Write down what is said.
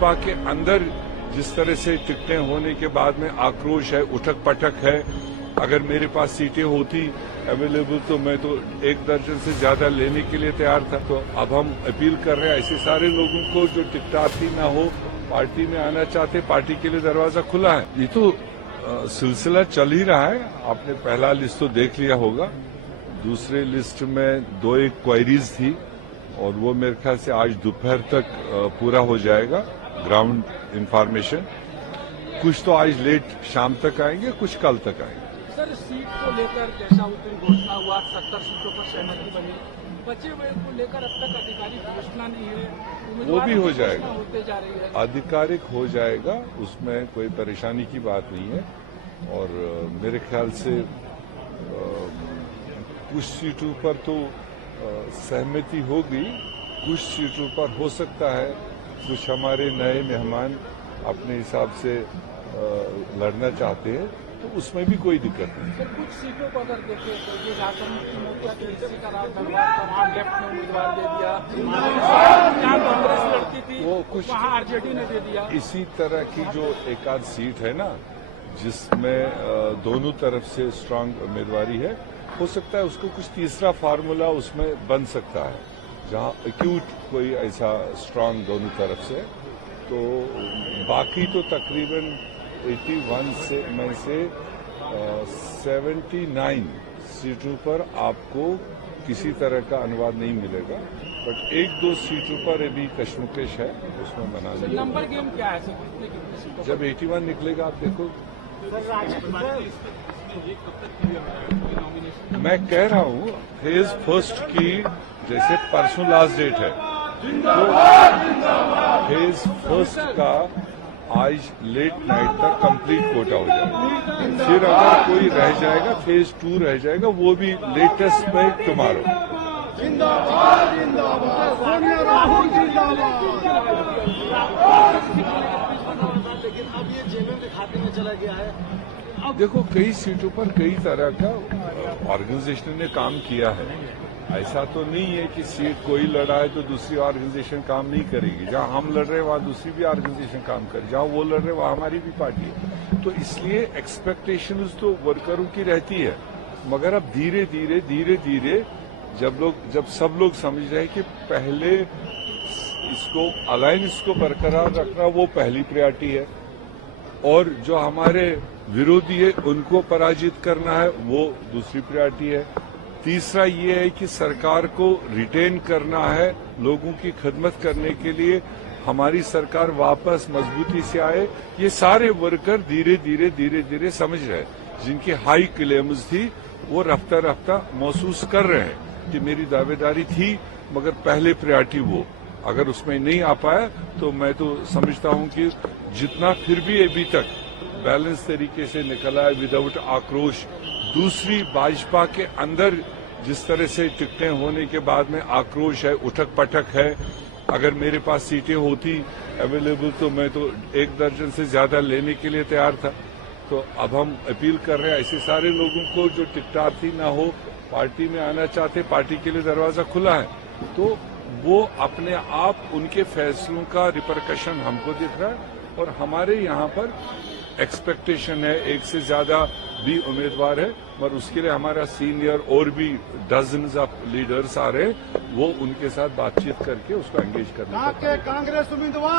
भाजपा के अंदर जिस तरह से टिकटें होने के बाद में आक्रोश है, उठक पटक है, अगर मेरे पास सीटें होती अवेलेबल तो मैं तो 1 दर्जन से ज्यादा लेने के लिए तैयार था। तो अब हम अपील कर रहे हैं ऐसे सारे लोगों को जो टिकटार्थी ना हो, पार्टी में आना चाहते, पार्टी के लिए दरवाजा खुला है। ये तो सिलसिला चल ही रहा है। आपने पहला लिस्ट तो देख लिया होगा, दूसरे लिस्ट में 2-1 क्वेरीज थी और वो मेरे ख्याल से आज दोपहर तक पूरा हो जाएगा ग्राउंड इंफॉर्मेशन। कुछ तो आज लेट शाम तक आएंगे, कुछ कल तक आएंगे। सर, सीट को लेकर जैसा उस दिन घोषणा हुआ 70 सीटों पर सहमति बनी, बचे हुए को लेकर अब तक आधिकारिक घोषणा नहीं है, वो भी हो जाएगा, होते जा रही है। आधिकारिक हो जाएगा, उसमें कोई परेशानी की बात नहीं है। और मेरे ख्याल से कुछ सीटों पर तो सहमति होगी, कुछ सीटों पर हो सकता है कुछ हमारे नए मेहमान अपने हिसाब से लड़ना चाहते हैं, तो उसमें भी कोई दिक्कत नहीं। सर, कुछ सीटों को अगर देखें तो ये झारखंड की मोर्चा की हिस्से का राज दरबार था, वहाँ लेफ्ट ने उम्मीदवार दे दिया, जहाँ कांग्रेस लड़ती थी वो कुछ वहाँ आरजेडी ने दे दिया। इसी तरह की जो एक आध सीट है ना, जिसमें दोनों तरफ से स्ट्रांग उम्मीदवारी है, हो सकता है उसको कुछ तीसरा फार्मूला उसमें बन सकता है, जहाँ एक्यूट कोई ऐसा स्ट्रांग दोनों तरफ से। तो बाकी तो तकरीबन 81 से में से 79 सीटों पर आपको किसी तरह का अनुवाद नहीं मिलेगा, बट 1-2 सीटों पर अभी कश्मकश है, उसमें बना लिया। नंबर गेम क्या है सर? जब 81 निकलेगा आप देखो। मैं कह रहा हूँ फेज फर्स्ट की जैसे परसों लास्ट डेट है, तो फेज फर्स्ट का आज लेट नाइट तक कंप्लीट कोटा हो जाएगा। फिर अगर कोई रह जाएगा, फेज 2 रह जाएगा, वो भी लेटेस्ट में टुमारो। जिंदाबाद जिंदाबाद सोनिया राहुल जिंदाबाद। लेकिन अब ये जेलों के खाते में चला गया है। अब देखो, कई सीटों पर कई तरह का ऑर्गेनाइजेशन ने काम किया है। ऐसा तो नहीं है कि सीट कोई लड़ा है तो दूसरी ऑर्गेनाइजेशन काम नहीं करेगी। जहां हम लड़ रहे हैं वहां दूसरी भी ऑर्गेनाइजेशन काम करे, जहां वो लड़ रहे हैं वहां हमारी भी पार्टी है। तो इसलिए एक्सपेक्टेशंस तो वर्करों की रहती है, मगर अब धीरे धीरे जब सब लोग समझ रहे हैं कि पहले इसको अलायंस को बरकरार रखना वो पहली प्रायोरिटी है, और जो हमारे विरोधी है उनको पराजित करना है वो दूसरी प्रायोरिटी है। तीसरा ये है कि सरकार को रिटेन करना है, लोगों की खिदमत करने के लिए हमारी सरकार वापस मजबूती से आए। ये सारे वर्कर धीरे धीरे समझ रहे हैं। जिनकी हाई क्लेम्स थी वो रफ्ता महसूस कर रहे हैं कि मेरी दावेदारी थी, मगर पहले प्रायोरिटी वो। अगर उसमें नहीं आ पाया तो मैं तो समझता हूं कि जितना फिर भी अभी तक बैलेंस तरीके से निकला है विदाउट आक्रोश। दूसरी भाजपा के अंदर जिस तरह से टिकटें होने के बाद में आक्रोश है, उठक पटक है, अगर मेरे पास सीटें होती अवेलेबल तो मैं तो 1 दर्जन से ज्यादा लेने के लिए तैयार था। तो अब हम अपील कर रहे हैं ऐसे सारे लोगों को जो टिकटार्थी ना हो, पार्टी में आना चाहते, पार्टी के लिए दरवाजा खुला है। तो वो अपने आप उनके फैसलों का रिपरकशन हमको दिख रहा है, और हमारे यहाँ पर एक्सपेक्टेशन है 1 से ज्यादा भी उम्मीदवार है, पर उसके लिए हमारा सीनियर और भी डजन्स ऑफ लीडर्स आ रहे हैं, वो उनके साथ बातचीत करके उसको एंगेज करने का कांग्रेस उम्मीदवार